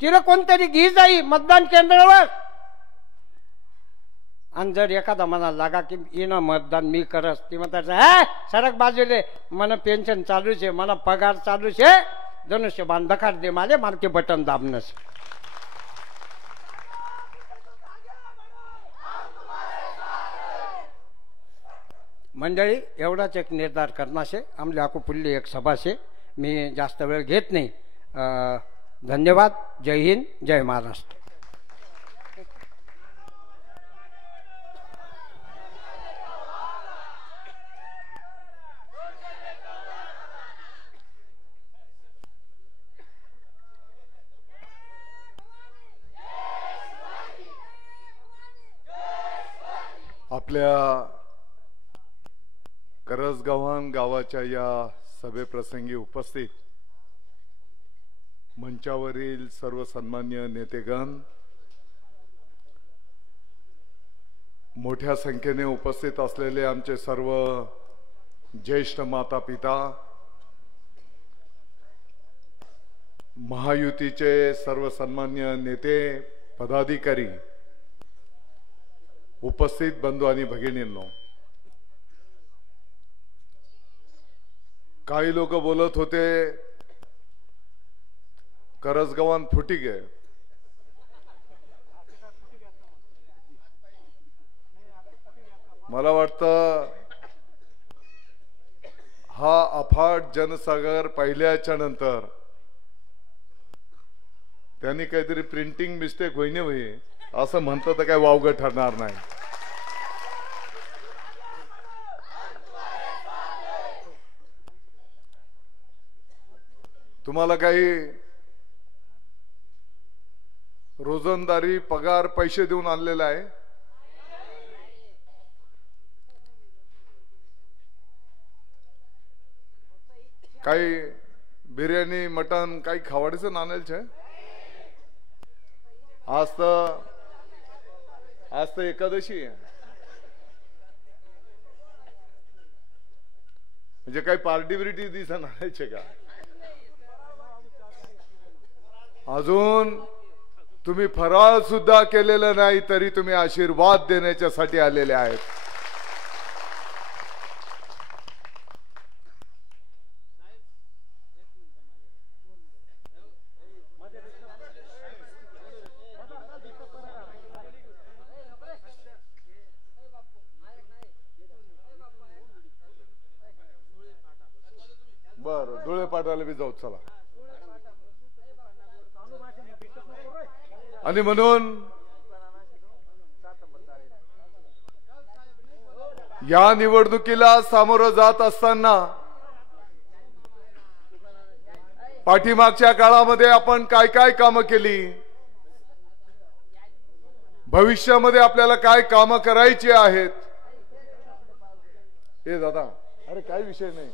तिला कोणतरी घी जाई मतदान केंद्रावर, आणि जर एखादा म्हणाला लागा की येणं मतदान मी करस, ती म्हणतात हा सरक बाजूले, मला पेन्शन चालूच आहे, मला पगार चालूच आहे, धनुष्यबाण दखार दे माले मारके बटन दाबनस. मंडळी एवढाच एक निर्धार करना शे, आमले आकू पुल्ली एक सभा शे, मी जास्त वेळ घेत नाही. धन्यवाद. जय हिंद, जय महाराष्ट्र. आपल्या करसगव्हाण गावाच्या या सभेप्रसंगी उपस्थित मंचावरील सर्व सन्मान्य नेतेगण, मोठ्या संख्येने उपस्थित असलेले आमचे सर्व ज्येष्ठ माता पिता, महायुतीचे सर्व सन्मान्य नेते पदाधिकारी, उपस्थित बंधू आणि भगिनींनो, काही लोक बोलत होते करसगव्हाण फुटी गए. मला वाटतं हा अफाट जनसागर पाहिल्याच्या नंतर त्यांनी काहीतरी प्रिंटिंग मिस्टेक होईने होई असं म्हणतं तर काही वावगं ठरणार नाही. तुम्हाला काही रोजंदारी पगार पैसे देऊन आणलेला आहे? काही बिर्याणी मटन काही खावाडीचं नाणेल छे? आज तर एकादशी आहे, म्हणजे काही पार्टी बिर्टी दिसा नाणायचे का? अजून तुम्ही फराळ सुद्धा केलेलं नाही तरी तुम्ही आशीर्वाद देण्याच्यासाठी आलेले आहेत. बर, डोळे पाठवायला बी जाऊ चला. आणि म्हणून या निवडणुकीला सामोरं जात असताना पाठीमागच्या काळामध्ये आपण काय काय कामं केली, भविष्यामध्ये आपल्याला काय कामं करायची आहेत. हे दादा, अरे काही विषय नाही,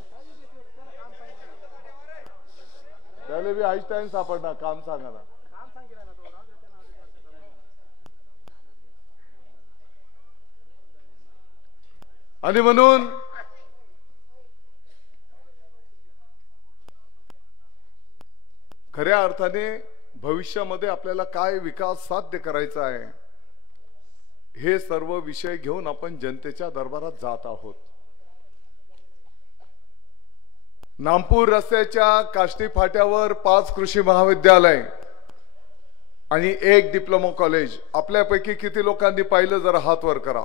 त्याला बी आईस्टाईन सापडणार, काम सांगा ना. आणि म्हणून खऱ्या अर्थाने भविष्यामध्ये आपल्याला काय विकास साध्य करायचा आहे हे सर्व विषय घेऊन आपण जनतेच्या दरबारात जात आहोत. नामपूर रस्त्याच्या काष्टी फाट्यावर 5 कृषी महाविद्यालय आणि 1 डिप्लोमा कॉलेज. आपल्यापैकी किती लोकांनी पाहिलं जरा हात वर करा.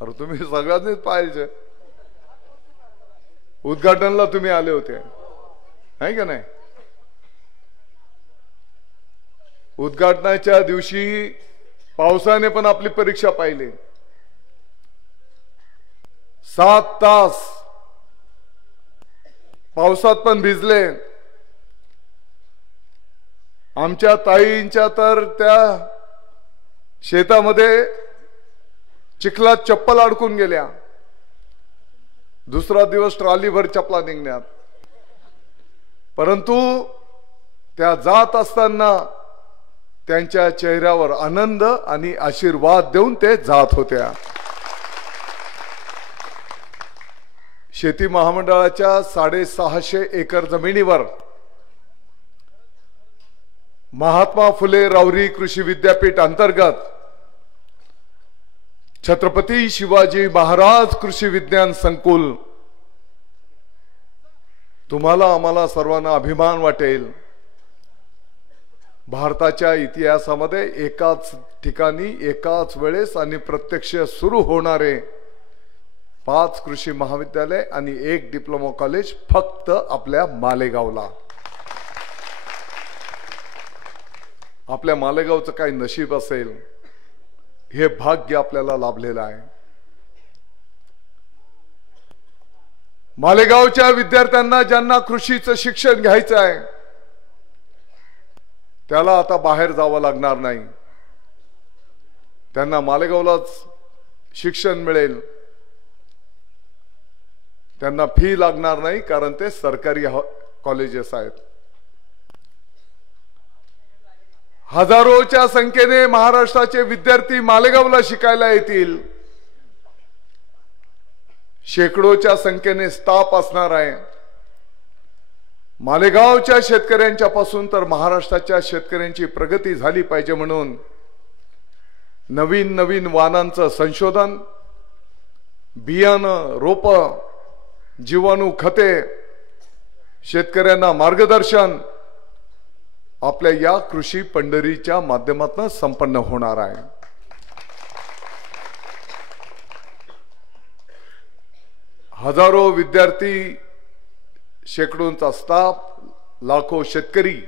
अरे तुम्ही सगळ्यांनीच पाहिजे, उद्घाटनला तुम्ही आले होते आहे का नाही? उद्घाटनाच्या दिवशी पावसाने पण आपली परीक्षा पाहिली. 7 तास पावसात पण भिजले. आमच्या ताईंच्या तर त्या शेतामध्ये चिखलात चप्पल अडकून गेल्या. दुसरा दिवस ट्रॉलीभर चपला निघण्यात. परंतु त्या जात असताना त्यांच्या चेहऱ्यावर आनंद आणि आशीर्वाद देऊन ते जात होत्या. शेती महामंडळाच्या 650 एकर जमिनीवर महात्मा फुले राऊरी कृषी विद्यापीठ अंतर्गत छत्रपती शिवाजी महाराज कृषी विज्ञान संकुल तुम्हाला आम्हाला सर्वांना अभिमान वाटेल। भारताच्या इतिहासामध्ये एकाच ठिकाणी एकाच वेळेस आणि प्रत्यक्ष सुरू होणारे 5 कृषी महाविद्यालय आणि 1 डिप्लोमा कॉलेज फक्त आपल्या मालेगावला। आपल्या मालेगावचं काय नशीब असेल, हे भाग्य आपल्याला लाभलेलं आहे। मालेगावच्या विद्यार्थ्यांना ज्यांना कृषीचं शिक्षण घ्यायचं आहे त्याला आता बाहेर जावं लागणार नाही, त्यांना मालेगावलाच शिक्षण मिळेल। त्यांना फी लागणार नाही, कारण ते सरकारी कॉलेजेस आहेत। हजारोच्या संख्येने महाराष्ट्राचे विद्यार्थी मालेगावला शिकायला येतील। शेकडोच्या संख्येने स्टाफ असणार आहे। मालेगावच्या शेतकऱ्यांच्या पासून तर महाराष्ट्राच्या शेतकऱ्यांची प्रगती झाली पाहिजे म्हणून नवीन नवीन वाणांचं संशोधन, बियाणं, रोप, जीवाणू खते, शेतकऱ्यांना मार्गदर्शन आपल्या या कृषी पंढरीच्या माध्यमातून संपन्न होणार आहे। हजारो विद्यार्थी, शेकडोंचा स्टाफ, लाखो शेतकरी,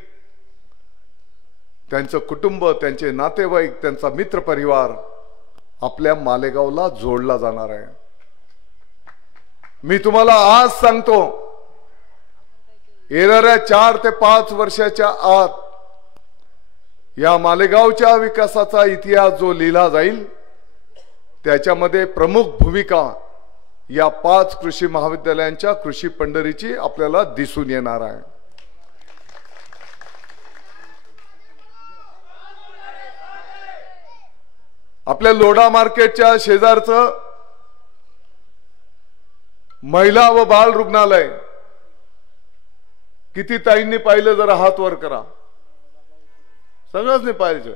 त्यांचं कुटुंब, त्यांचे नातेवाईक, त्यांचा मित्रपरिवार आपल्या मालेगावला जोडला जाणार आहे। मी तुम्हाला आज सांगतो, येणाऱ्या 4 ते 5 वर्षाच्या आत या मालेगावच्या विकासाचा इतिहास जो लिहिला जाईल त्याच्यामध्ये प्रमुख भूमिका या 5 कृषी महाविद्यालयांच्या कृषी पंढरीची आपल्याला दिसून येणार आहे। आपल्या लोढा मार्केटच्या शेजारचं महिला व बाल रुग्णालय किती ताईंनी पाहिलं? जरा हात वर करा। सगळंच नाही पाहिजे।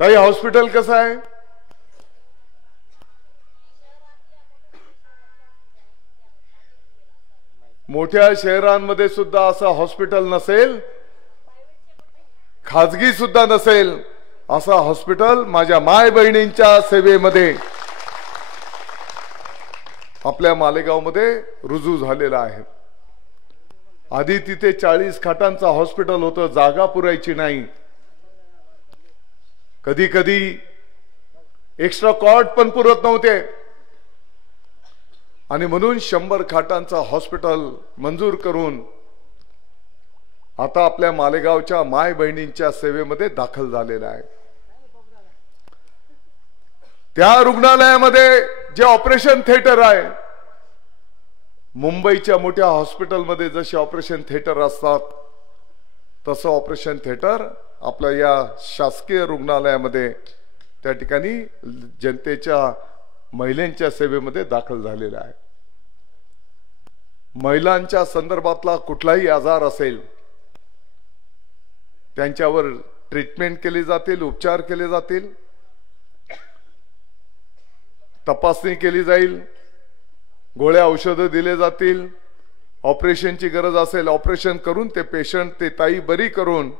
ताई, हॉस्पिटल कसं आहे? मोठ्या शहरांमध्ये सुद्धा असं हॉस्पिटल नसेल, खाजगी सुद्धा नसेल असं हॉस्पिटल माझ्या माय बहिणींच्या सेवेमध्ये आपल्या मालेगावमध्ये रुजू झालेला आहे। आधी तिथे 40 खाटांचं हॉस्पिटल होतं, जागा पुरायची नाही, कधी कधी एक्स्ट्रा कॉट पण पुरत नव्हते आणि म्हणून 100 खाटांचं हॉस्पिटल मंजूर करून आता आपल्या मालेगावच्या माय बहिणींच्या सेवेमध्ये दाखल झालेला आहे। त्या रुग्णालयामध्ये जे ऑपरेशन थिएटर आहे, मुंबईच्या मोठ्या हॉस्पिटलमध्ये जसे ऑपरेशन थिएटर असतात तसं ऑपरेशन थिएटर आपल्या या शासकीय रुग्णालयामध्ये त्या ठिकाणी जनतेच्या महिलांच्या सेवेमध्ये दाखल झालेला आहे। महिलांच्या संदर्भातला कुठलाही आजार असेल त्यांच्यावर ट्रीटमेंट केली जातील, उपचार केले जातील, तपासणी केली जाईल, गोळ्या औषधं दिले जातील, ऑपरेशनची गरज असेल ऑपरेशन करून ते पेशंट, ते ताई बरी करून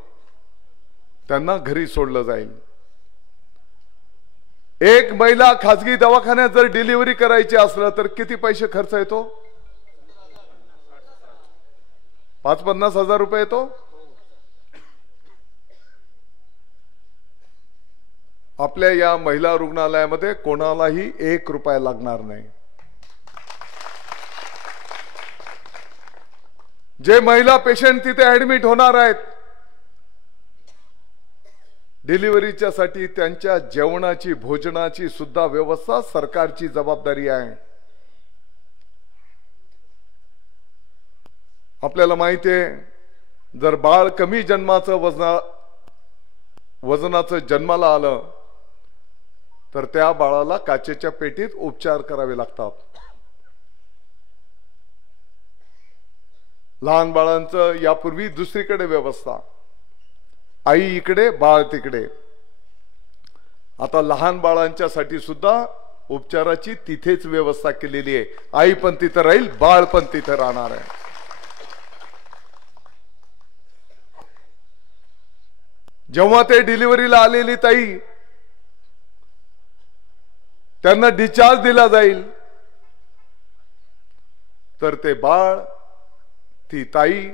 त्यांना घरी सोडलं जाईल। एक महिला खाजगी दवाखान्यात जर डिलिव्हरी करायची असलं तर किती पैसे खर्च येतो? 50-50 हजार रुपये येतो। आपल्या या महिला रुग्णालयामध्ये कोणालाही 1 रुपया लागणार नाही। जे महिला पेशंट तिथे ऍडमिट होणार आहेत डिलिव्हरीच्या साठी त्यांच्या जेवणाची, भोजनाची सुद्धा व्यवस्था सरकारची जबाबदारी आहे। आपल्याला माहिती आहे, जर बाळ कमी वजनाचं जन्माला आलं तर त्या बाळाला काचेच्या पेटीत उपचार करावे लागतात। लहान बाळांचं यापूर्वी दुसरीकडे व्यवस्था, आई इकडे बाळ तिकडे. आता लहान बाळांच्यासाठी सुद्धा उपचाराची तिथेच व्यवस्था केलेली आहे. आई पण तिथं राहील, बाळ पण तिथं राहणार आहे. जेव्हा ते डिलिव्हरीला आलेली ताई, त्यांना डिस्चार्ज दिला जाईल, तर ते बाळ, ती ताई,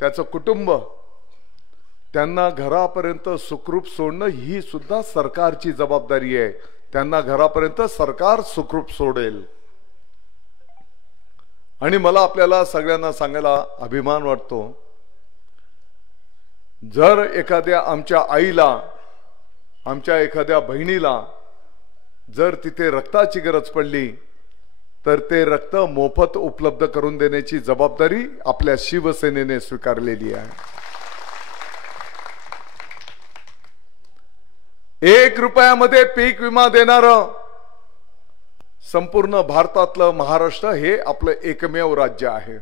त्याचं कुटुंब, त्यांना घरापर्यंत सुखरूप सोडणं ही सुद्धा सरकारची जबाबदारी आहे. त्यांना घरापर्यंत सरकार सुखरूप सोडेल. आणि मला आपल्याला सगळ्यांना सांगायला अभिमान वाटतो, जर एखाद्या आमच्या आईला, आमच्या एखाद्या बहिणीला जर तिथे रक्ताची गरज पडली, तर ते रक्त मोफत उपलब्ध करून देण्याची जबाबदारी आपल्या शिवसेनेने स्वीकारलेली आहे. 1 रुपयामध्ये पीक विमा देणारं संपूर्ण भारतातलं महाराष्ट्र हे आपलं एकमेव राज्य आहे.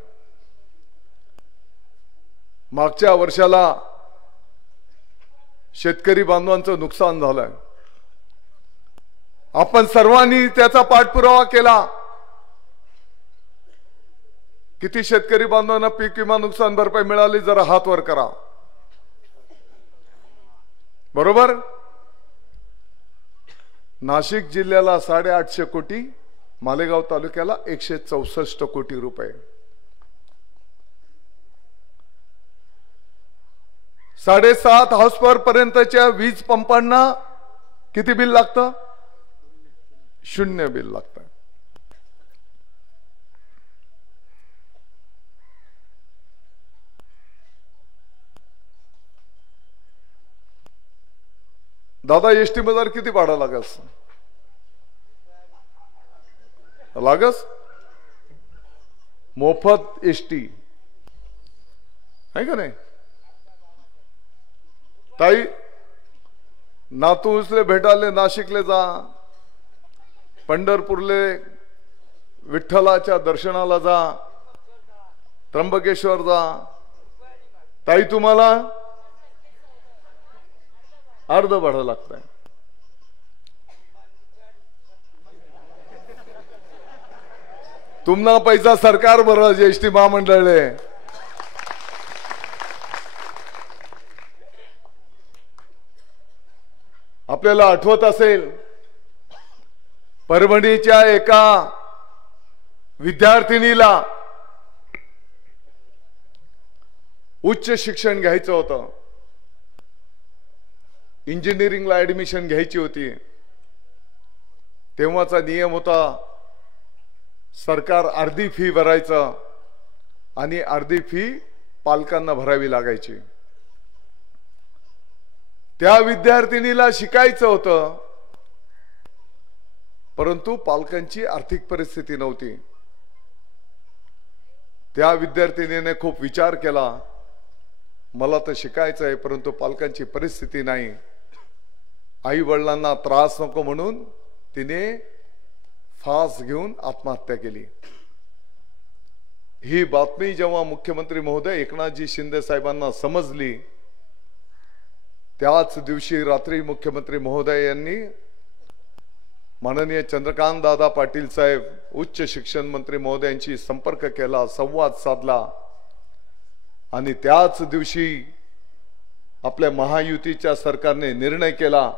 मागच्या वर्षाला शेतकरी बांधवांचं नुकसान झालंय. आपण सर्वांनी त्याचा पाठपुरावा केला. किती शेतकरी बांधवांना पीक विमा नुकसान भरपाई मिळाली? जरा हात वर करा. बरोबर. नाशिक जिल्ह्याला 850 कोटी, मालेगाव तालुक्याला 164 कोटी रुपये. 7.5 हाऊस पावर पर्यंतच्या वीज पंपांना किती बिल लागतं? 0 बिल लागतं. दादा, एसटी बाजार किती भाडं लागस? मोफत एसटी आहे का नाही? ताई, नातूसले भेटाले नाशिकले जा, पंढरपूरले विठ्ठलाच्या दर्शनाला जा, त्र्यंबकेश्वर जा. ताई, तुम्हाला अर्ध भाडं लागतंय. तुम्हाला पैसा सरकार भरल, एसटी महामंडळले. आपल्याला आठवत असेल, परभणीच्या एका विद्यार्थिनीला उच्च शिक्षण घ्यायचं होतं, इंजिनिअरिंगला ऍडमिशन घ्यायची होती. तेव्हाचा नियम होता, सरकार अर्धी फी भरायचं आणि अर्धी फी पालकांना भरावी लागायची. त्या विद्यार्थिनीला शिकायचं होतं, परंतु पालकांची आर्थिक परिस्थिती नव्हती. त्या विद्यार्थिनीने खूप विचार केला, मला तर शिकायचं आहे, परंतु पालकांची परिस्थिती नाही. आई वडिलांना त्रास नको म्हणून तिने फास घेऊन आत्महत्या केली. ही बातमी जेव्हा मुख्यमंत्री महोदय एकनाथजी शिंदे साहेबांना समजली, त्याच दिवशी रात्री मुख्यमंत्री महोदय यांनी माननीय चंद्रकांत दादा पाटील साहेब, उच्च शिक्षण मंत्री महोदयांशी संपर्क केला, संवाद साधला. आणि त्याच दिवशी आपल्या महायुतीच्या सरकारने निर्णय केला,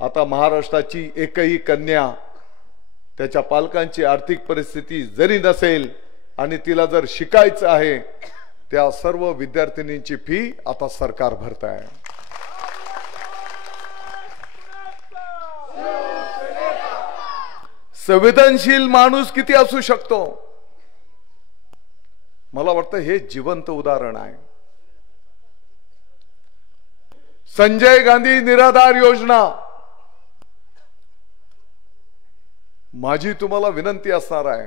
आता महाराष्ट्राची एकही कन्या, त्याच्या पालकांची आर्थिक परिस्थिती जरी नसेल आणि तिला जर शिकायचं आहे, त्या सर्व विद्यार्थिनींची फी आता सरकार भरत आहे. संवेदनशील माणूस किती असू शकतो? मला वाटतं हे जिवंत उदाहरण आहे. संजय गांधी निराधार योजना, माझी तुम्हाला विनंती असणार आहे,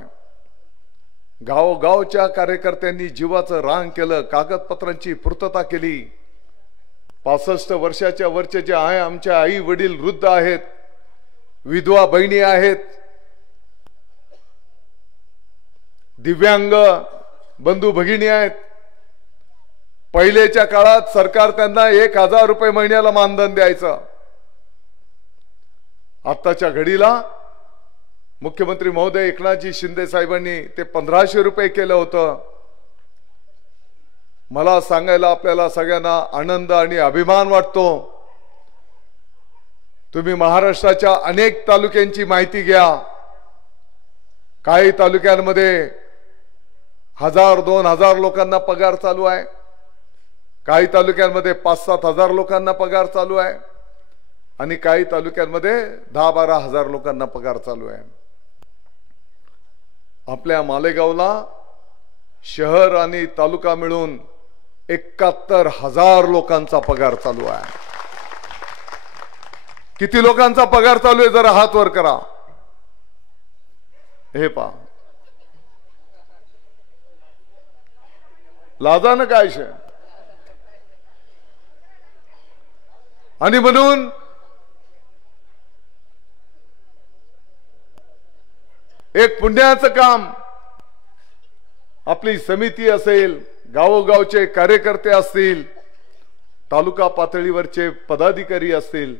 गावगावच्या कार्यकर्त्यांनी जीवाचं रान केलं, कागदपत्रांची पूर्तता केली. 65 वर्षाच्या वरचे जे आहे, आमच्या आई वडील वृद्ध आहेत, विधवा बहिणी आहेत, दिव्यांग बंधू भगिनी आहेत. पहिलेच्या काळात सरकार त्यांना 1000 रुपये महिन्याला मानधन द्यायचं. आत्ताच्या घडीला मुख्यमंत्री महोदय एकनाथजी शिंदे साहेबांनी ते 1500 रुपये केलं होतं. मला सांगायला आपल्याला सगळ्यांना आनंद आणि अभिमान वाटतो. तुम्ही महाराष्ट्राच्या अनेक तालुक्यांची माहिती घ्या. काही तालुक्यांमध्ये 1000-2000 लोकांना पगार चालू आहे. काही तालुक्यांमध्ये 5-7 हजार लोकांना पगार चालू आहे आणि काही तालुक्यांमध्ये 10-12 हजार लोकांना पगार चालू आहे. आपल्या मालेगावला शहर आणि तालुका मिळून 71,000 लोकांचा पगार चालू आहे. किती लोकांचा पगार चालू आहे जरा हात वर करा. हे पहा, लाजानं काय शे. आणि म्हणून एक पुण्याचं काम आपली समिती असेल, गावोगावचे कार्यकर्ते असतील, तालुका पातळीवरचे पदाधिकारी असतील,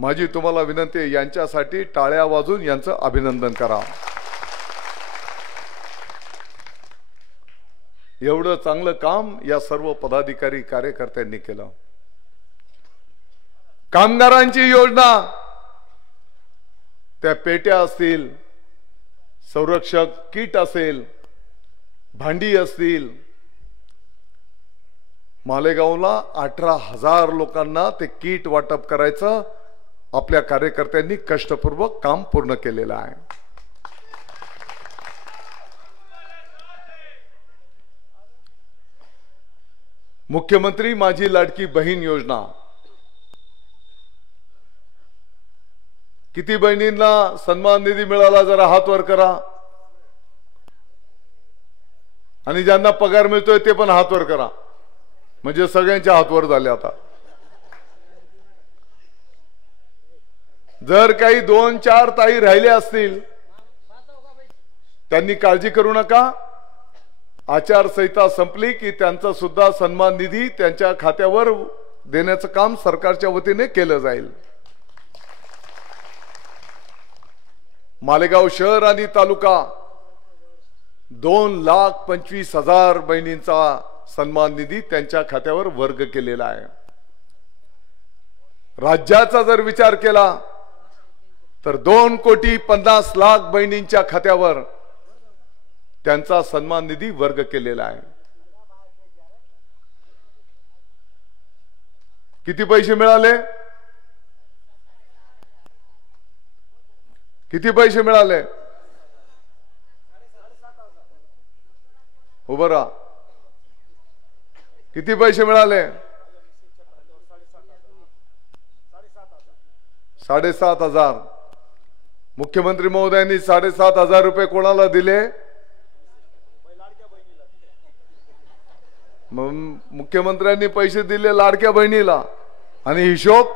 माझी तुम्हाला विनंती आहे यांच्यासाठी टाळ्या वाजून यांचं अभिनंदन करा. एवढं चांगलं काम या सर्व पदाधिकारी कार्यकर्त्यांनी केलं. कामगारांची योजना, त्या पेट्या असतील, संरक्षक किट असेल, भांडी असतील, मालेगावला 18,000 लोकांना ते किट वाटप करायचं आपल्या कार्यकर्त्यांनी कष्टपूर्वक काम पूर्ण केलेलं आहे. मुख्यमंत्री माझी लाडकी बहीण योजना, किती बहिणींना सन्मान निधी मिळाला जरा हात वर करा. आणि ज्यांना पगार मिळतोय ते पण हात वर करा, म्हणजे सगळ्यांच्या हात वर झाले. आता जर काही 2-4 ताई राहिल्या असतील त्यांनी काळजी करू नका. आचारसंहिता संपली की त्यांचा सुद्धा सन्मान निधी त्यांच्या खात्यावर देण्याचं काम सरकारच्या वतीने केलं जाईल. मालेगाव शहर आणि तालुका 2,25,000 बहिणींचा सन्मान निधी त्यांच्या खात्यावर वर्ग केलेला आहे. राज्याचा जर विचार केला तर 2,50,00,000 बहिणींच्या खात्यावर त्यांचा सन्मान निधी वर्ग केलेला आहे. किती पैसे मिळाले? किती पैसे मिळाले? उभं राहा. किती पैसे मिळाले? 7,500. मुख्यमंत्री महोदयांनी 7,500 रुपये कोणाला दिले? मुख्यमंत्र्यांनी पैसे दिले लाडक्या बहिणीला. आणि हिशोब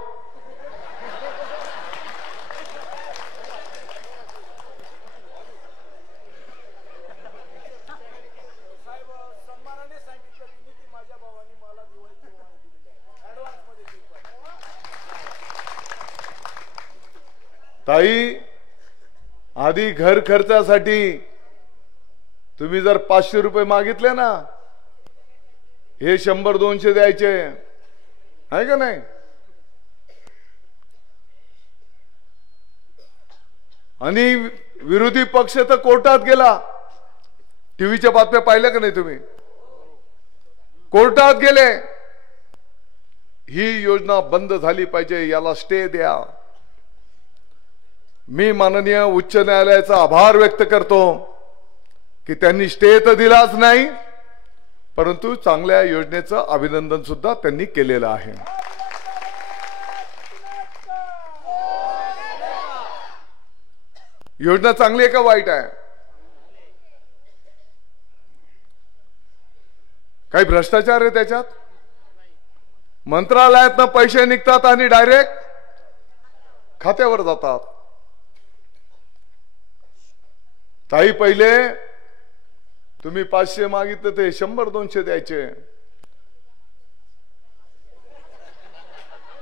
ताई, आधी घर खर्चासाठी तुम्ही जर 500 रुपये मागितले ना, हे 100-200 द्यायचे आहे का नाही? आणि विरोधी पक्ष तर कोर्टात गेला. टीव्हीच्या बातम्या पाहिल्या का नाही तुम्ही? कोर्टात गेले. ही योजना बंद झाली पाहिजे, याला स्टे द्या. मी माननीय उच्च न्यायालयाचा आभार व्यक्त करतो की त्यांनी स्टे तर दिलाच नाही, परंतु चांगल्या योजनेचं अभिनंदन सुद्धा त्यांनी केलेलं आहे. योजना चांगली आहे का वाईट आहे? काही भ्रष्टाचार आहे त्याच्यात? मंत्रालयातनं पैसे निघतात आणि डायरेक्ट खात्यावर जातात. ताई, पहिले तुम्ही 500 मागितलं ते 100-200 द्यायचे.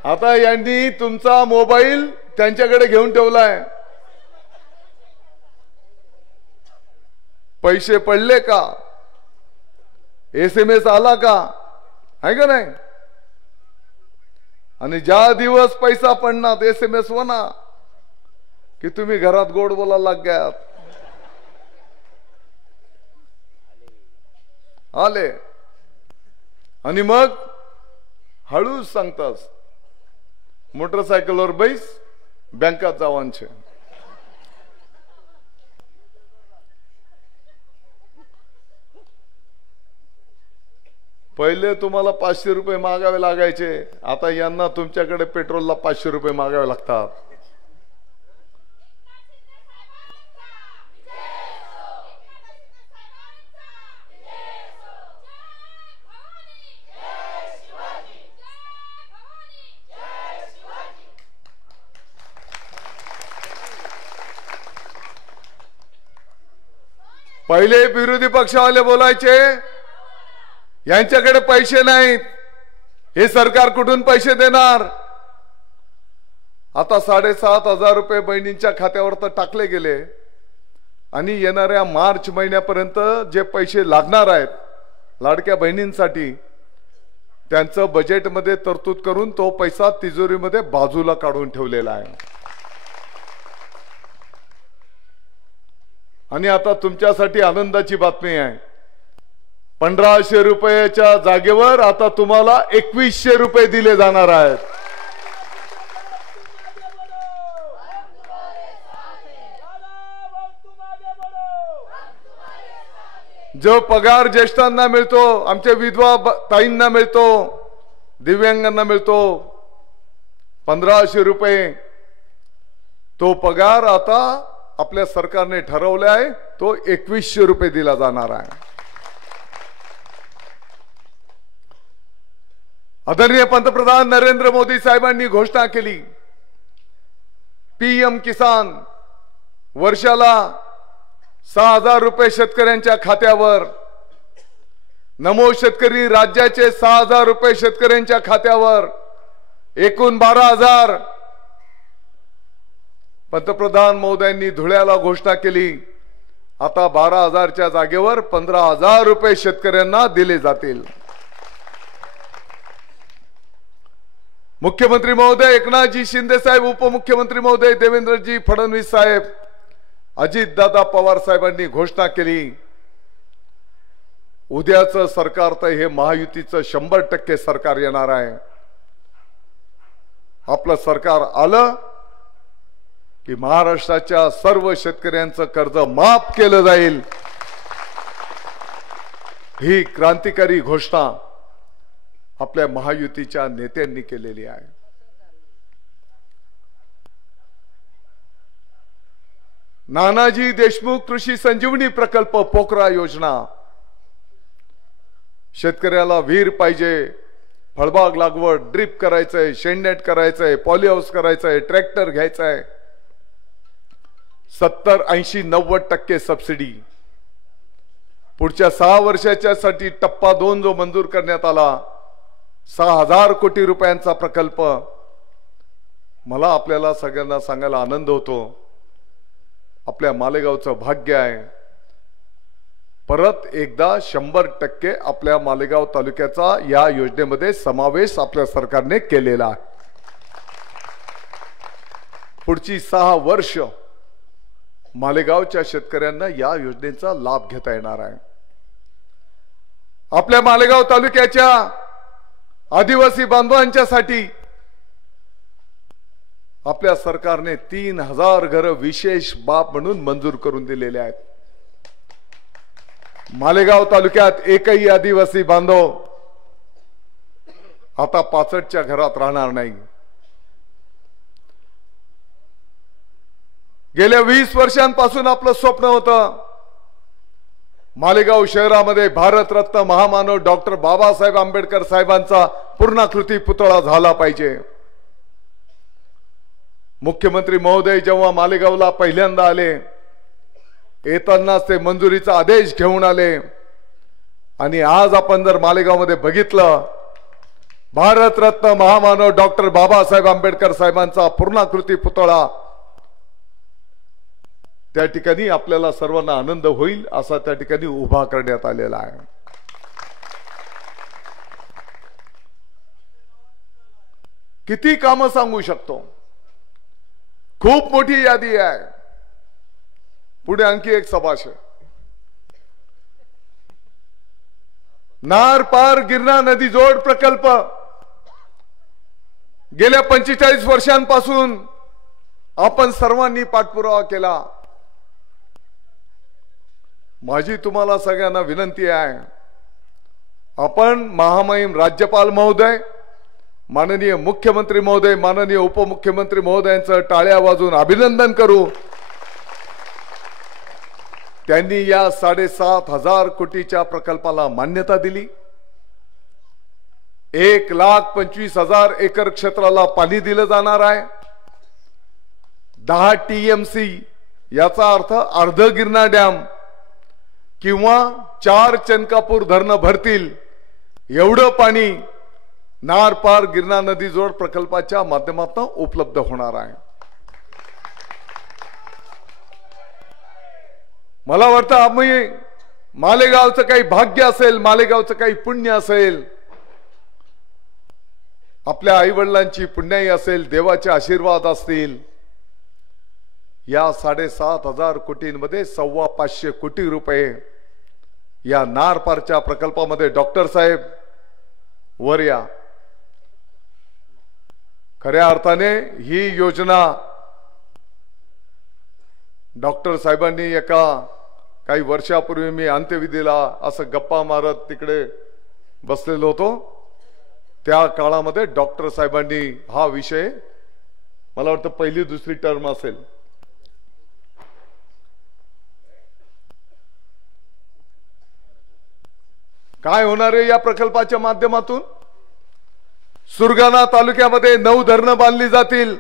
आता यांनी तुमचा मोबाईल त्यांच्याकडे घेऊन ठेवलाय. पैसे पडले का, SMS आला का, आहे का नाही? आणि ज्या दिवस पैसा पडणार SMS होणार की तुम्ही घरात गोड बोलायला लागल्यात. आले आणि मग हळूच सांगतास मोटरसायकलवर बैस, बँकात जावांचे. पहिले तुम्हाला 500 रुपये मागावे लागायचे, आता यांना तुमच्याकडे पेट्रोलला 500 रुपये मागावे लागतात. पहिले विरोधी पक्षवाले बोलायचे यांच्याकडे पैसे नाहीत, हे सरकार कुठून पैसे देणार. आता 7,500 रुपये बहिणींच्या खात्यावर तर टाकले गेले आणि येणाऱ्या मार्च महिन्यापर्यंत जे पैसे लागणार आहेत लाडक्या बहिणींसाठी त्यांचं बजेटमध्ये तरतूद करून तो पैसा तिजोरीमध्ये बाजूला काढून ठेवलेला आहे. आणि आता तुमच्यासाठी आनंदाची बातमी आहे, 1500 रुपयाच्या जागेवर आता तुम्हाला 2100 रुपये दिले जाणार आहेत. जो पगार ज्येष्ठांना मिळतो, आमच्या विधवा ताईंना मिळतो, दिव्यांगांना मिळतो 1500 रुपये, तो पगार आता आपल्या सरकारने ठरवले आहे तो 2100 रुपये दिला जाणार आहे. आदरणीय पंतप्रधान नरेंद्र मोदी साहेबांनी घोषणा केली, PM किसान वर्षाला 6000 रुपये शेतकऱ्यांच्या खात्यावर, नमो शेतकरी राज्याचे 6000 रुपये शेतकऱ्यांच्या खात्यावर, एकूण 12000. पंतप्रधान मोदयांनी धुळ्याला घोषणा केली, आता 12000च्या जागेवर 15000 रुपये शेतकऱ्यांना दिले जातील. मुख्यमंत्री महोदय एकनाथजी शिंदे साहेब, उपमुख्यमंत्री महोदय देवेंद्रजी फडणवीस साहेब, अजितदादा पवार साहेबांनी घोषणा केली, उद्याचं सरकार तर हे महायुतीचं 100% सरकार येणार आहे. आपलं सरकार आलं की महाराष्ट्राच्या सर्व शेतकऱ्यांचं कर्ज माफ केलं जाईल. ही क्रांतिकारी घोषणा आपल्या महायुतीच्या नेत्यांनी केलेली आहे. नानाजी देशमुख कृषी संजीवनी प्रकल्प, पोखरा योजना, शेतकऱ्याला विहीर पाहिजे, फळबाग लागवड, ड्रिप करायचंय, शेणनेट करायचंय, पॉली हाऊस करायचंय, ट्रॅक्टर घ्यायचंय, 70, 80, 90% सबसिडी. पुढच्या 6 वर्षाच्या साठी टप्पा 2 जो मंजूर करण्यात आला, 6000 कोटी रुपयांचा प्रकल्प. मला आपल्याला सगळ्यांना सांगायला आनंद होतो, आपल्या मालेगावचं भाग्य आहे, परत एकदा 100% आपल्या मालेगाव तालुक्याचा या योजनेमध्ये समावेश आपल्या सरकारने केलेला आहे. पुढची 6 वर्ष मालेगावच्या शेतकऱ्यांना या योजनेचा लाभ घेता येणार आहे. आपल्या मालेगाव तालुक्याच्या आदिवासी बांधवांच्यासाठी आपल्या सरकारने 3000 घरं विशेष बाब म्हणून मंजूर करून दिलेले आहेत. मालेगाव तालुक्यात एकही आदिवासी बांधव आता 65च्या घरात राहणार नाही. गेल्या 20 वर्षांपासून आपलं स्वप्न होतं मालेगाव शहरामध्ये भारतरत्न महामानव डॉक्टर बाबासाहेब आंबेडकर साहेबांचा पूर्णाकृती पुतळा झाला पाहिजे. मुख्यमंत्री महोदय जेव्हा मालेगावला पहिल्यांदा आले येतानाच ते मंजुरीचा आदेश घेऊन आले आणि आज आपण जर मालेगावमध्ये बघितलं, भारतरत्न महामानव डॉक्टर बाबासाहेब आंबेडकर साहेबांचा पूर्णाकृती पुतळा त्या ठिकाणी आपल्याला सर्वांना आनंद होईल असा त्या ठिकाणी उभा करण्यात आलेला आहे. किती कामं सांगू शकतो, खूप मोठी यादी आहे. पुढे आणखी एक सभाश नार पार गिरणा नदी जोड प्रकल्प गेल्या 45 वर्षांपासून आपण सर्वांनी पाठपुरावा केला. माझी तुम्हाला सगळ्यांना विनंती आहे, आपण महामहिम राज्यपाल महोदय, माननीय मुख्यमंत्री महोदय, माननीय उपमुख्यमंत्री महोदयांचं टाळ्या वाजवून अभिनंदन करू. त्यांनी या 7,500 कोटीच्या प्रकल्पाला मान्यता दिली. 1,25,000 एकर क्षेत्राला पाणी दिलं जाणार आहे. 10 TMC याचा अर्थ अर्ध गिरणा डॅम किंवा 4 चनकापूर धरणं भरतील एवढं पाणी नार पार गिरणा नदी जोड प्रकल्पाच्या माध्यमातून उपलब्ध होणार आहे. मला वाटतं आम्ही मालेगावचं काही भाग्य असेल, मालेगावचं काही पुण्य असेल, आपल्या आई वडिलांची पुण्याई असेल, देवाचे आशीर्वाद असतील. या 7,500 कोटींमध्ये 525 कोटी रुपये या नार पारच्या प्रकल्पामध्ये डॉक्टर साहेब वर या. खऱ्या अर्थाने ही योजना डॉक्टर साहेबांनी काही वर्षापूर्वी मी अंत्यविधीला असं गप्पा मारत तिकडे बसलेलो होतो, त्या काळामध्ये डॉक्टर साहेबांनी हा विषय, मला वाटतं पहिली दुसरी टर्म असेल, काय होणार आहे या प्रकल्पाच्या माध्यमातून. सुरगाणा तालुक्यामध्ये 9 धरणं बांधली जातील.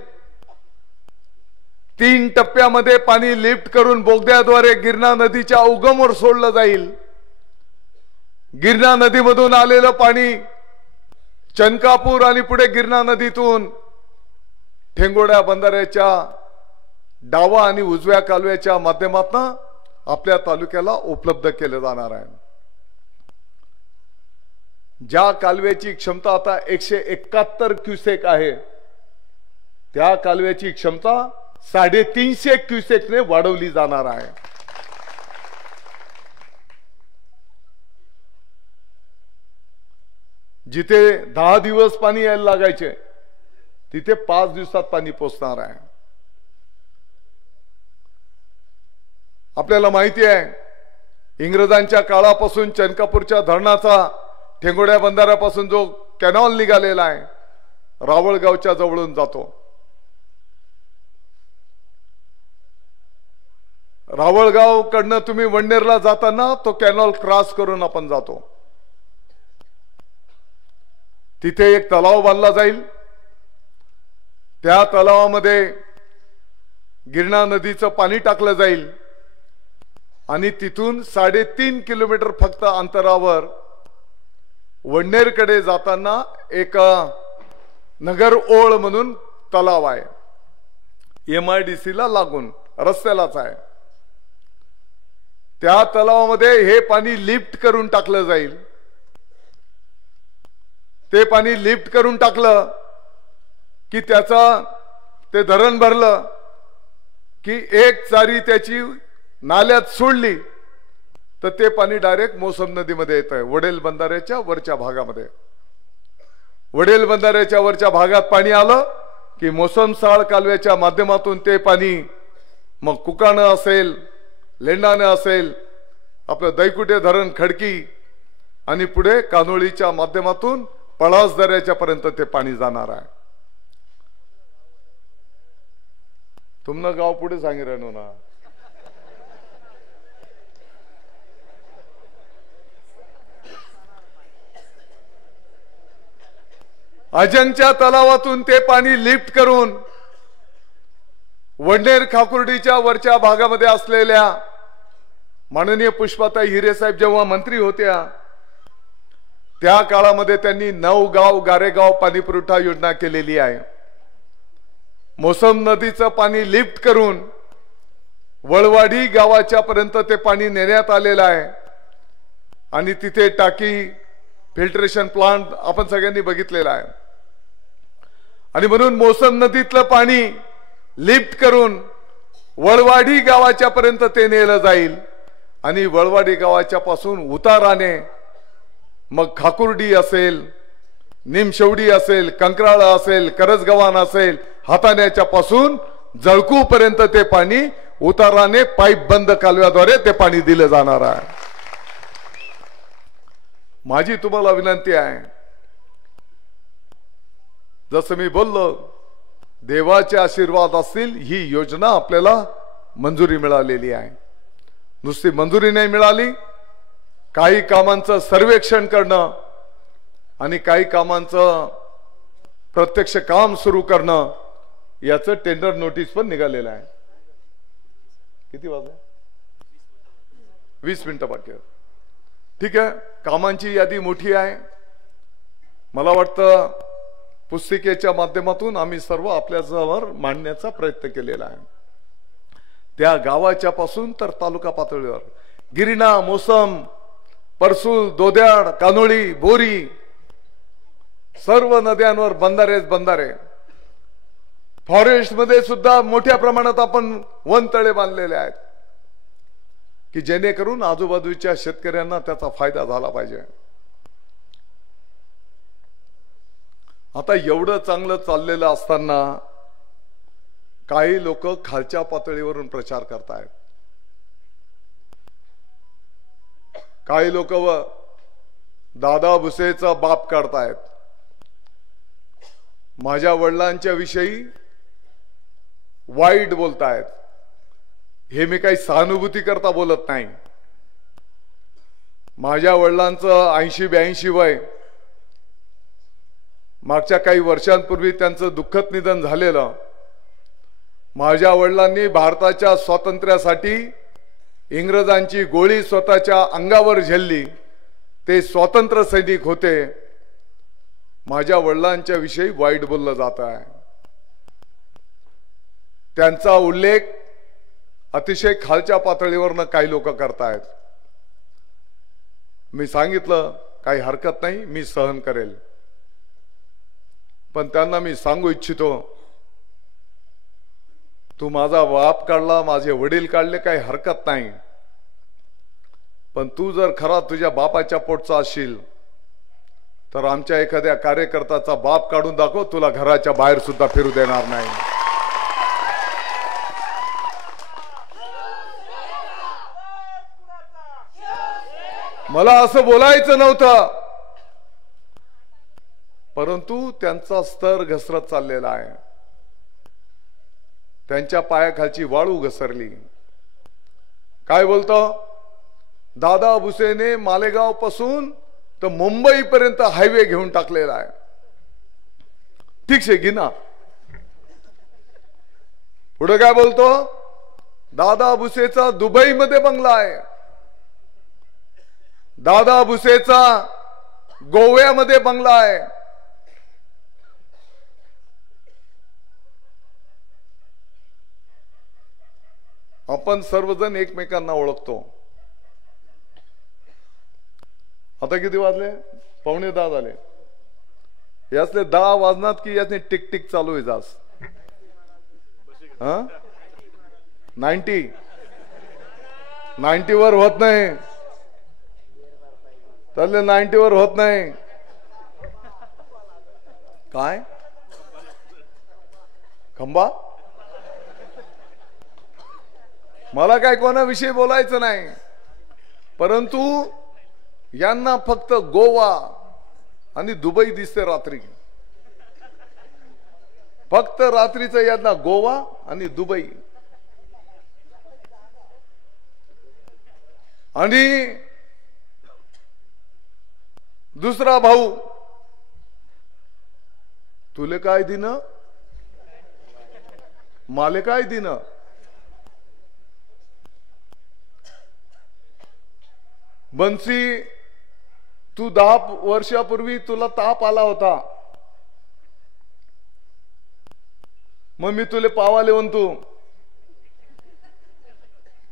3 टप्प्यामध्ये पाणी लिफ्ट करून बोगद्याद्वारे गिरणा नदीच्या उगमावर सोडलं जाईल. गिरणा नदीमधून आलेलं पाणी चनकापूर आणि पुढे गिरणा नदीतून ठेंगोड्या बंधाऱ्याच्या डावा आणि उजव्या कालव्याच्या माध्यमातून आपल्या तालुक्याला उपलब्ध केलं जाणार आहे. ज्या कालव्याची क्षमता आता 171 क्युसेक आहे, त्या कालव्याची क्षमता 350 क्युसेकने वाढवली जाणार आहे. जिथे 10 दिवस पाणी यायला लागायचे तिथे 5 दिवसात पाणी पोचणार आहे. आपल्याला माहिती आहे, इंग्रजांच्या काळापासून चनकापूरच्या धरणाचा ठेंगोड्या बंधाऱ्यापासून जो कॅनॉल निघालेला आहे, रावळगावच्या जवळून जातो. रावळगाव कडनं तुम्ही वडनेरला जाताना तो कॅनॉल क्रॉस करून आपण जातो. तिथे एक तलाव बांधला जाईल. त्या तलावामध्ये गिरणा नदीचं पाणी टाकलं जाईल आणि तिथून 3.5 किलोमीटर फक्त अंतरावर वडनेरकडे जाताना एक नगर ओळ म्हणून तलाव आहे, MIDC ला लागून रस्त्यालाच आहे. त्या तलावामध्ये हे पाणी लिफ्ट करून टाकलं जाईल. ते पाणी लिफ्ट करून टाकलं की ते धरण भरलं की एक चारी त्याची नाल्यात सोडली तर ते पाणी डायरेक्ट मोसम नदीमध्ये येत आहे. वडेल बंधाऱ्याच्या वरच्या भागामध्ये, वडेल बंधाऱ्याच्या वरच्या भागात पाणी आलं की मोसम साळ कालव्याच्या माध्यमातून ते पाणी मग कुकाणं असेल, लेंडाणं असेल, आपलं दैकुटे धरण खडकी आणि पुढे कानोळीच्या माध्यमातून पळास दऱ्याच्या पर्यंत ते पाणी जाणार आहे. तुमनं गाव पुढे सांगी राहिनो ना. अजंगच्या तलावातून ते पाणी लिफ्ट करून वडनेर खाकुर्डीच्या वरच्या भागामध्ये असलेल्या माननीय पुष्पाताई हिरेसाहेब जेव्हा मंत्री होत्या त्या काळामध्ये त्यांनी 9 गाव गारेगाव पाणी पुरवठा योजना केलेली आहे. मोसम नदीचं पाणी लिफ्ट करून वळवाडी गावाच्या पर्यंत ते पाणी नेण्यात आलेलं आहे आणि तिथे टाकी फिल्ट्रेशन प्लांट आपण सगळ्यांनी बघितलेला आहे. आणि म्हणून मोसम नदीतलं पाणी लिफ्ट करून वळवाडी गावाच्या पर्यंत ते नेलं जाईल आणि वळवाडी गावाच्या पासून उताराने मग खाकुर्डी असेल, निमशेवडी असेल, कंकराळा असेल, करजगव्हाण असेल, हाताण्याच्या पासून जळकू पर्यंत ते पाणी उताराने पाईप बंद कालव्याद्वारे ते पाणी दिलं जाणार आहे. माझी तुम्हाला विनंती आहे, जसं मी बोललो देवाचे आशीर्वाद असतील ही योजना आपल्याला मंजुरी मिळालेली आहे. नुसती मंजुरी नाही मिळाली, काही कामांचं सर्वेक्षण करणं आणि काही कामांचं प्रत्यक्ष काम सुरू करणं याचं टेंडर नोटीस पण निघालेलं आहे. किती वाजले? 20 मिनिटं बाकी आहेत. ठीक आहे, कामांची यादी मोठी आहे. मला वाटतं पुस्तिकेच्या माध्यमातून आम्ही सर्व आपल्याजवळ मांडण्याचा प्रयत्न केलेला आहे. त्या गावाच्या पासून तर तालुका पातळीवर गिरणा, मोसम, परसूल, दोद्याड, कानोळी, बोरी सर्व नद्यांवर बंधारे. फॉरेस्ट मध्ये सुद्धा मोठ्या प्रमाणात आपण वनतळे बांधलेले आहेत की जेणेकरून आजूबाजूच्या शेतकऱ्यांना त्याचा फायदा झाला पाहिजे. आता एवढं चांगलं चाललेलं असताना काही लोक खालच्या पातळीवरून प्रचार करतायत. काही लोक दादा भुसेचा बाप काढतायत. माझ्या वडिलांच्या विषयी वाईट बोलतायत. हे मी काही सहानुभूती करता बोलत नाही. माझ्या वडिलांचं 80-82 वय, मागच्या काही वर्षांपूर्वी त्यांचं दुःखद निधन झालेलं. माझ्या वडिलांनी भारताच्या स्वातंत्र्यासाठी इंग्रजांची गोळी स्वतःच्या अंगावर झेलली. ते स्वातंत्र्य सैनिक होते. माझ्या वडिलांच्या विषयी वाईट बोललं जात आहे. त्यांचा उल्लेख अतिशय खालच्या पातळीवरनं काही लोक करतायत. मी सांगितलं काही हरकत नाही, मी सहन करेल. पण त्यांना मी सांगू इच्छितो, तू माझा बाप काढला, माझे वडील काढले, काही हरकत नाही. पण तू जर खरा तुझ्या बापाच्या पोटचा असशील तर आमच्या एखाद्या कार्यकर्त्याचा बाप काढून दाखव, तुला घराच्या बाहेर सुद्धा फिरू देणार नाही. मला असं बोलायचं नव्हतं, परंतु त्यांचा स्तर घसरत चाललेला आहे. त्यांच्या पायाखालची वाळू घसरली. काय बोलतो? दादा भुसेने मालेगाव पासून तर मुंबई पर्यंत हायवे घेऊन टाकलेला आहे. ठीक शे गिना. पुढे काय बोलतो? दादा भुसेचा दुबईमध्ये बंगला आहे. दादा भुसेचा गोव्यामध्ये बंगला आहे. आपण सर्वजण एकमेकांना ओळखतो. आता किती वाजले? 9:45 झाले. यातले 10 वाजनात की यातने टिक टिक चालू आहे जास. 90 वर होत नाही. त्यातले 90 वर होत नाही. काय खंबा? मला काय कोणाविषयी बोलायचं नाही, परंतु यांना फक्त गोवा आणि दुबई दिसते रात्री. फक्त रात्रीचं यांना गोवा आणि दुबई. आणि दुसरा भाऊ, तुले काय दिन माले काय दिन. बन्सी, तू 10 वर्षापूर्वी तुला ताप आला होता, मग मी तुले पावाले म्हणतो,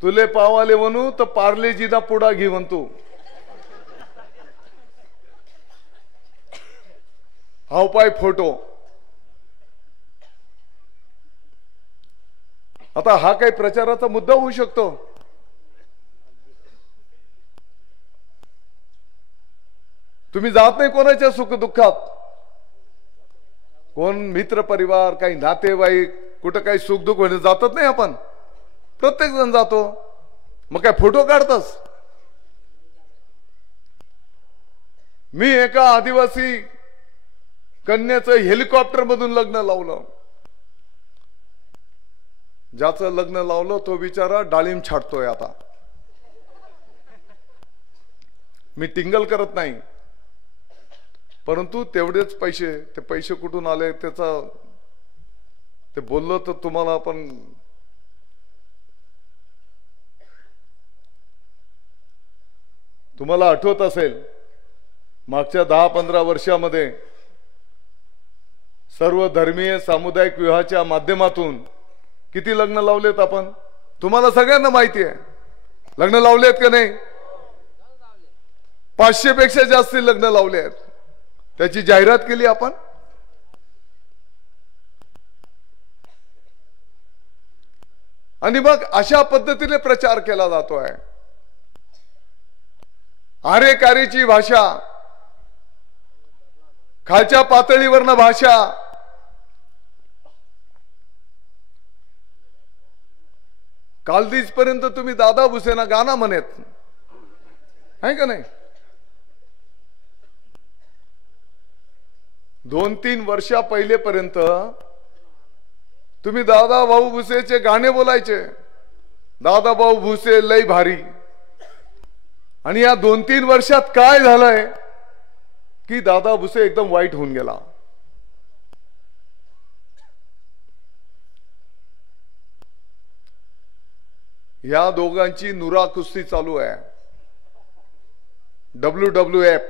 तुले पावाले म्हणू तर पार्लेजीना पुडा घे म्हणतो. हाव पाय फोटो. आता हा काही प्रचाराचा मुद्दा होऊ शकतो. तुम्ही जात नाही कोणाच्या सुख दुःखात. कोण मित्र परिवार, काही नातेवाईक, कुठं काही सुख दुःख होणे जातात नाही आपण. प्रत्येक जण जातो. मग काय फोटो काढतस. मी एका आदिवासी कन्याचं हेलिकॉप्टर मधून लग्न लावलं. ज्याचं लग्न लावलं तो बिचारा डाळिंब छाटतोय आता. मी टिंगल करत नाही, परंतु तेवढेच पैसे, ते पैसे कुठून आले त्याचा ते बोललो तर तुम्हाला आपण तुम्हाला आठवत असेल मागच्या 10-15 वर्षामध्ये सर्व धर्मीय सामुदायिक विवाहाच्या माध्यमातून किती लग्न लावलेत आपण. तुम्हाला सगळ्यांना माहिती आहे. लग्न लावलेत का नाही? 500 पेक्षा जास्त लग्न लावले आहेत. त्याची जाहिरात केली आपण. आणि मग अशा पद्धतीने प्रचार केला जातोय. आरेकारीची भाषा, खालच्या पातळीवरनं भाषा, कालदीज पर्यंत तुम्ही दादा भुसेना गाणं म्हणत आहे का नाही? 2-3 वर्षा पहिले पर्यंत तुम्ही दादा भाऊ भुसेचे गाणे बोलायचे. दादा भाऊ भुसे लय भारी. आणि या 2-3 वर्षात काय झालंय की दादा भुसे एकदम वाईट होऊन गेला. या दोघांची नुरा कुस्ती चालू आहे. WWF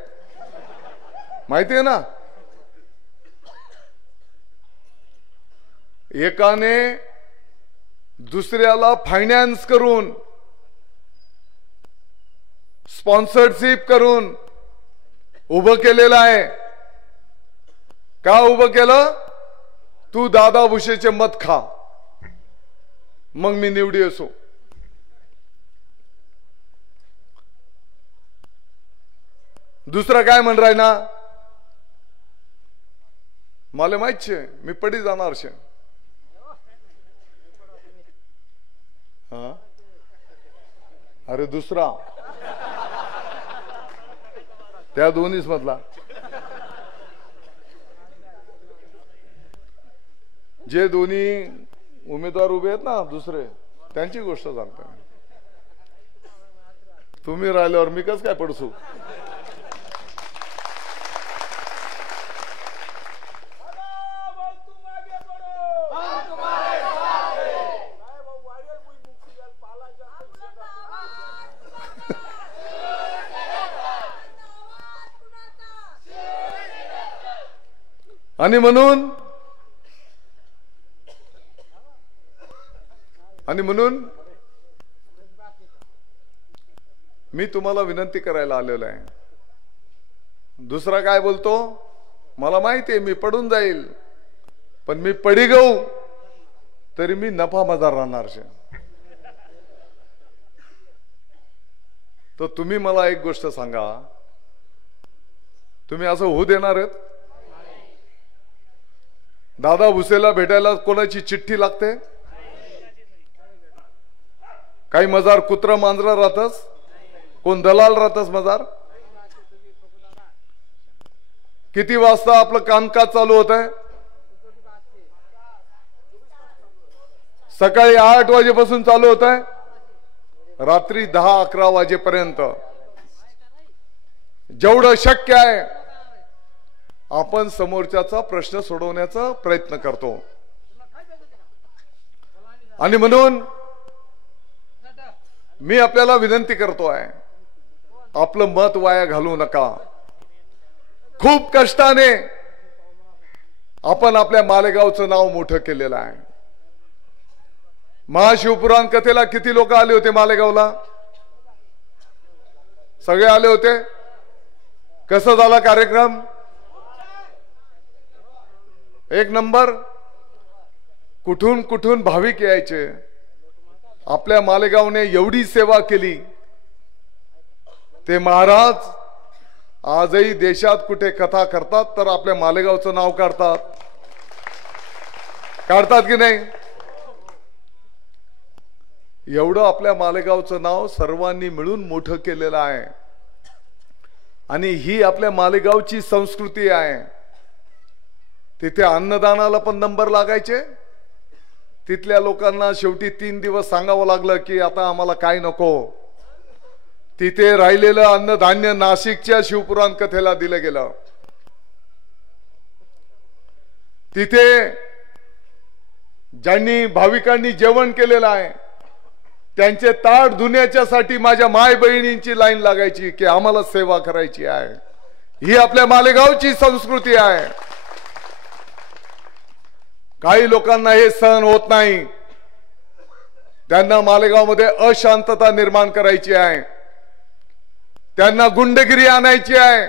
माहिती आहे ना? एकाने दुसऱ्याला फायनान्स करून, स्पॉन्सरशिप करून उभं केलेलं आहे. का उभं केलं? तू दादा भुसेचे मत खा, मग मी निवडी असो. दुसरा काय म्हण राय ना, मला माहित छे मी पडी जाणार छे. अरे दुसरा त्या दोन्हीच मधला जे दोन्ही उमेदवार उभे आहेत ना दुसरे, त्यांची गोष्ट सांगतो. तुम्ही राहिल्यावर मी कस काय पडसू. आणि म्हणून मी तुम्हाला विनंती करायला आलेलो आहे. दुसरा काय बोलतो मला माहिती आहे, मी पडून जाईल, पण मी पडी गऊ तरी मी नफा मजार राहणार छे. तर तुम्ही मला एक गोष्ट सांगा, तुम्ही असं होऊ देणार आहेत? दादा भुसेला भेटायला कोणाची चिठ्ठी लागते? काही मजार कुत्रा मांजरा राहतस, कोण दलाल राहतस मजार. किती वाजता आपलं कामकाज चालू होत आहे? सकाळी 8 वाजेपासून चालू होत आहे, रात्री 10-11 वाजेपर्यंत. जेवढं शक्य आहे आपण समोरच्याचा प्रश्न सोडवण्याचा प्रयत्न करतो. आणि म्हणून मी आपल्याला विनंती करतो आहे, आपलं मत वाया घालवू नका. खूप कष्टाने आपण आपल्या मालेगावचं नाव मोठं केलेलं आहे. महाशिवपुराण कथेला किती लोक आले होते मालेगावला? सगळे आले होते. कसा झाला कार्यक्रम? एक नंबर. कुठून कुठून भाविक यायचे. आपल्या मालेगावने एवढी सेवा केली. ते महाराज आजही देशात कुठे कथा करतात तर आपल्या मालेगावचं नाव काढतात. काढतात की नाही? एवढं आपल्या मालेगावचं नाव सर्वांनी मिळून मोठं केलेलं आहे. आणि ही आपल्या मालेगावची संस्कृती आहे. तिथे अन्नदानाला पण नंबर लागायचे. तिथल्या लोकांना शेवटी 3 दिवस सांगावं लागलं की आता आम्हाला काय नको. तिथे राहिलेलं अन्नधान्य नाशिकच्या शिवपुराण कथेला दिलं गेलं. तिथे ज्यांनी भाविकांनी जेवण केलेलं आहे त्यांचे ताट धुण्याच्यासाठी माझ्या माय बहिणींची लाईन लागायची की आम्हाला सेवा करायची आहे. ही आपल्या मालेगावची संस्कृती आहे. काही लोकांना हे सहन होत नाही. त्यांना मालेगावमध्ये अशांतता निर्माण करायची आहे. त्यांना गुंडगिरी आणायची आहे.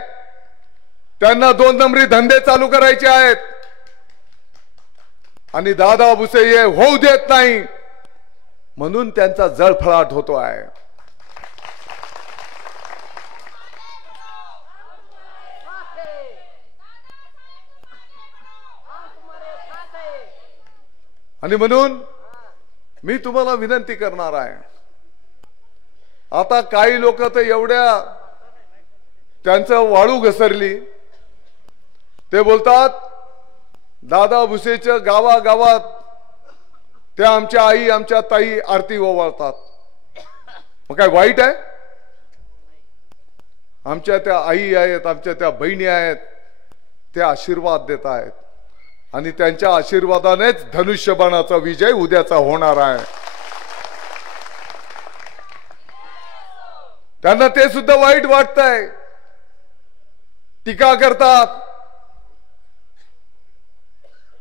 त्यांना 2 नंबरी धंदे चालू करायचे आहेत. आणि दादा भुसे हे होऊ देत नाही म्हणून त्यांचा जळफळाट होतो आहे. आणि म्हणून मी तुम्हाला विनंती करणार आहे. आता काही लोक तर एवढ्या त्यांचं वाळू घसरली. ते बोलतात दादा भुसेच्या गावागावात त्या आमच्या आई आमच्या ताई आरती ओवाळतात. मग काय वाईट आहे? आमच्या त्या आई आहेत, आमच्या त्या बहिणी आहेत, ते आशीर्वाद देत आहेत. आणि त्यांच्या आशीर्वादानेच धनुष्यबाणाचा विजय उद्याचा होणार आहे. त्यांना ते सुद्धा वाईट वाटतंय. टीका करतात.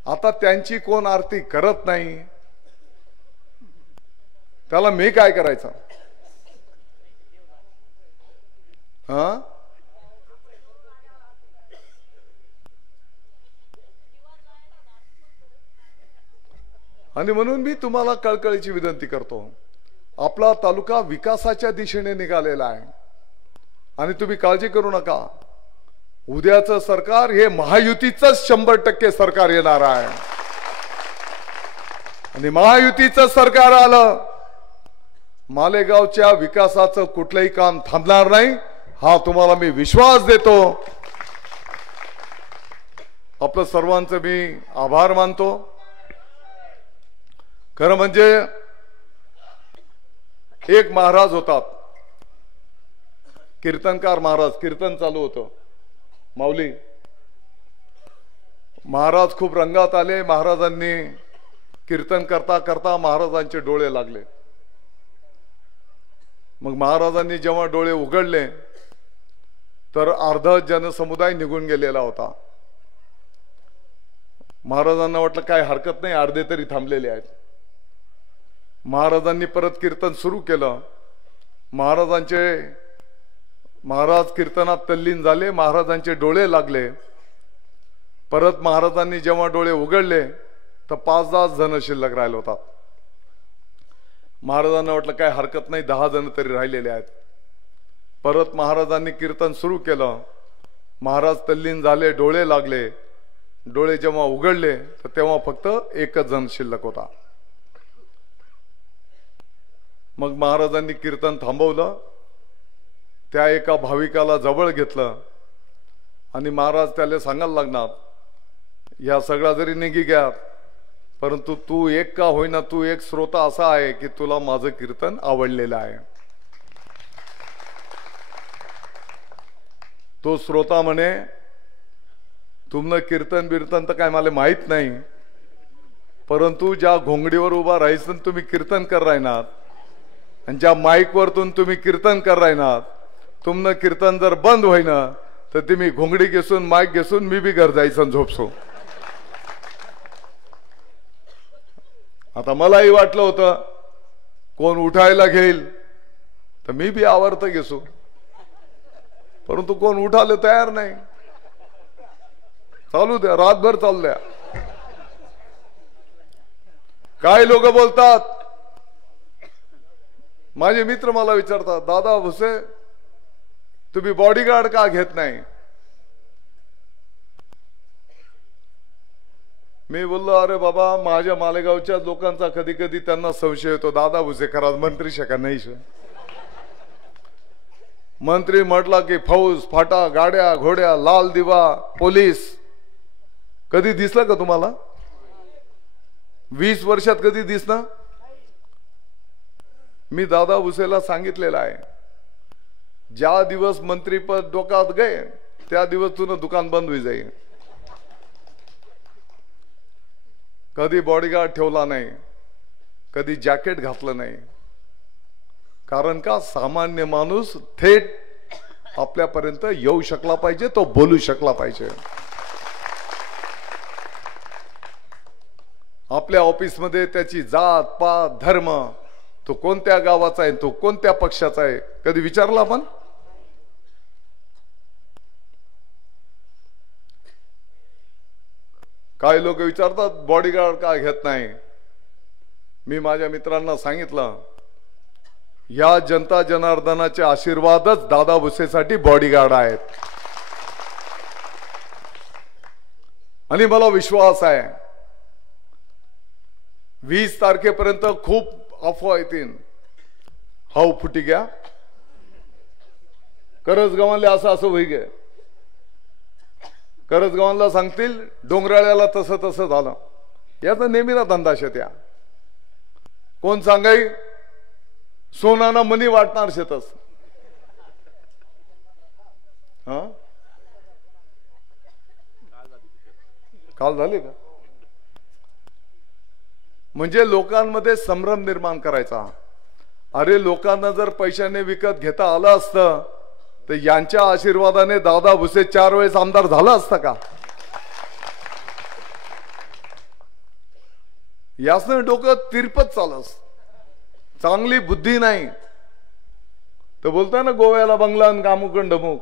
आता त्यांची कोण आरती करत नाही त्याला मी काय करायचं? हा? आणि म्हणून मी तुम्हाला कळकळीची विनंती करतो. आपला तालुका विकासाच्या दिशेने निघालेला आहे. आणि तुम्ही काळजी करू नका. उद्याचं सरकार हे महायुतीचंच 100% सरकार येणार आहे. आणि महायुतीचं सरकार आलं मालेगावच्या विकासाचं कुठलंही काम थांबणार नाही. हा तुम्हाला मी विश्वास देतो. आपलं सर्वांचं मी आभार मानतो. खरं म्हणजे एक महाराज होतात, कीर्तनकार महाराज. कीर्तन चालू होतं. माऊली महाराज खूप रंगात आले. महाराजांनी कीर्तन करता करता महाराजांचे डोळे लागले. मग महाराजांनी जेव्हा डोळे उघडले तर अर्धा जनसमुदाय निघून गेलेला होता. महाराजांना वाटलं काय हरकत नाही, अर्धे तरी थांबलेले आहेत. महाराजांनी परत कीर्तन सुरू केलं. महाराज कीर्तनात तल्लीन झाले. महाराजांचे डोळे लागले. परत महाराजांनी जेव्हा डोळे उघडले तर 5-10 जण शिल्लक राहिले होतात. महाराजांना वाटलं काय हरकत नाही, 10 जण तरी राहिलेले आहेत. परत महाराजांनी कीर्तन सुरू केलं. महाराज तल्लीन झाले, डोळे लागले. डोळे जेव्हा उघडले तर तेव्हा फक्त 1च जण शिल्लक होता. मग महाराजांनी कीर्तन थांबवलं. त्या एका भाविकाला जवळ घेतलं आणि महाराज त्याला सांगायला लागणार, या सगळा जरी निघी घ्या परंतु तू एक का होईना तू एक श्रोता असा आहे की तुला माझं कीर्तन आवडलेलं आहे. तो श्रोता म्हणे तुमनं कीर्तन बिर्तन तर काय मला माहित नाही, परंतु ज्या घोंगडीवर उभा राहायचं तुम्ही कीर्तन कर राहणार आणि ज्या माईक वरतून तुम्ही कीर्तन कर राहणार तुमनं कीर्तन जर बंद होईना तर तुम्ही घोंगडी घेसून माईक घेसून मी बी घर जायचं झोपसो. आता मलाही वाटलं होतं कोण उठायला घेईल तर मी बी आवर्त घेसू, परंतु कोण उठायला तयार नाही. चालू द्या, रातभर चालू द्या. काही लोक बोलतात, माझे मित्र मला विचारतात, दादा भुसे तुम्ही बॉडीगार्ड का घेत नाही? मी बोललो, अरे बाबा माझ्या मालेगावच्या लोकांचा कधी कधी त्यांना संशय येतो, दादा भुसे खरा मंत्री शका नाही. मंत्री म्हटला की फौज, फाटा, गाड्या, घोड्या, लाल दिवा, पोलीस. कधी दिसला का तुम्हाला? 20 वर्षात कधी दिसना? मी दादा भुसेला सांगितलेलं आहे, ज्या दिवस मंत्रीपद डोक्यात गए त्या दिवस तुझं दुकान बंद होई जाईल. कधी बॉडीगार्ड ठेवला नाही, कधी जॅकेट घातलं नाही. कारण का सामान्य माणूस थेट आपल्यापर्यंत येऊ शकला पाहिजे, तो बोलू शकला पाहिजे. आपल्या ऑफिसमध्ये त्याची जात पात धर्म, तो कोणत्या गावाचा आहे, तो कोणत्या पक्षाचा आहे, कधी विचारला आपण? काही लोक विचारतात बॉडीगार्ड का घेत नाही. मी माझ्या मित्रांना सांगितलं, या जनता जनार्दनाचे आशीर्वादच दादा भुसेसाठी बॉडीगार्ड आहेत. आणि मला विश्वास आहे 20 तारखेपर्यंत खूप अफवा येतील. हाव फुटी घ्या, करजगावांले असं असं होई गे, करजगावांना सांगतील डोंगराळ्याला तसं तसं झालं. याचा नेहमीला धंदा शेत्या. कोण सांगाई सोनाना मनी वाटणार शेतस. काल झाले का? म्हणजे लोकांमध्ये संभ्रम निर्माण करायचा. अरे लोकांना जर पैशाने विकत घेता आलं असतं तर यांच्या आशीर्वादाने दादा भुसे 4 वेळेस आमदार झाला असता का? यासनं डोकं तिरपत चालस. चांगली बुद्धी नाही तर बोलताय ना गोव्याला बंगला आणि कामुकण ढमुक.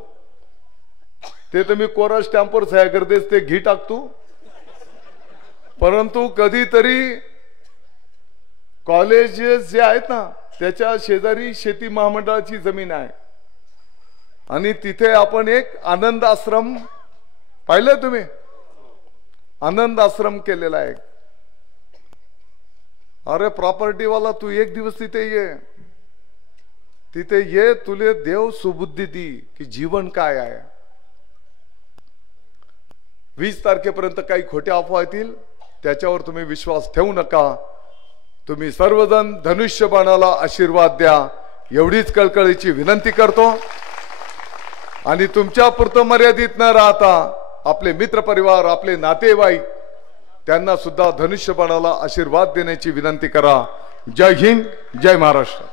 ते तर मी कोरा स्टॅम्पवर सह्या करतेस, ते घी टाकतो. परंतु कधीतरी कॉलेजेस जे आहेत ना त्याच्या शेजारी शेती महामंडळाची जमीन आहे आणि तिथे आपण एक आनंद आश्रम पाहिलं तुम्ही? आनंद आश्रम केलेला आहे. अरे प्रॉपर्टीवाला तू एक दिवस तिथे ये, तुले देव सुबुद्धी दी की जीवन काय आहे. 20 तारखेपर्यंत काही खोट्या अफवा येतील, त्याच्यावर तुम्ही विश्वास ठेवू नका. तुम्ही सर्वजण धनुष्यबाणाला आशीर्वाद द्या, एवढीच कळकळीची विनंती करतो. आणि तुमच्या पुरतं मर्यादित न राहता आपले मित्रपरिवार, आपले नातेवाईक त्यांना सुद्धा धनुष्यबाणाला आशीर्वाद देण्याची विनंती करा. जय हिंद, जय महाराष्ट्र.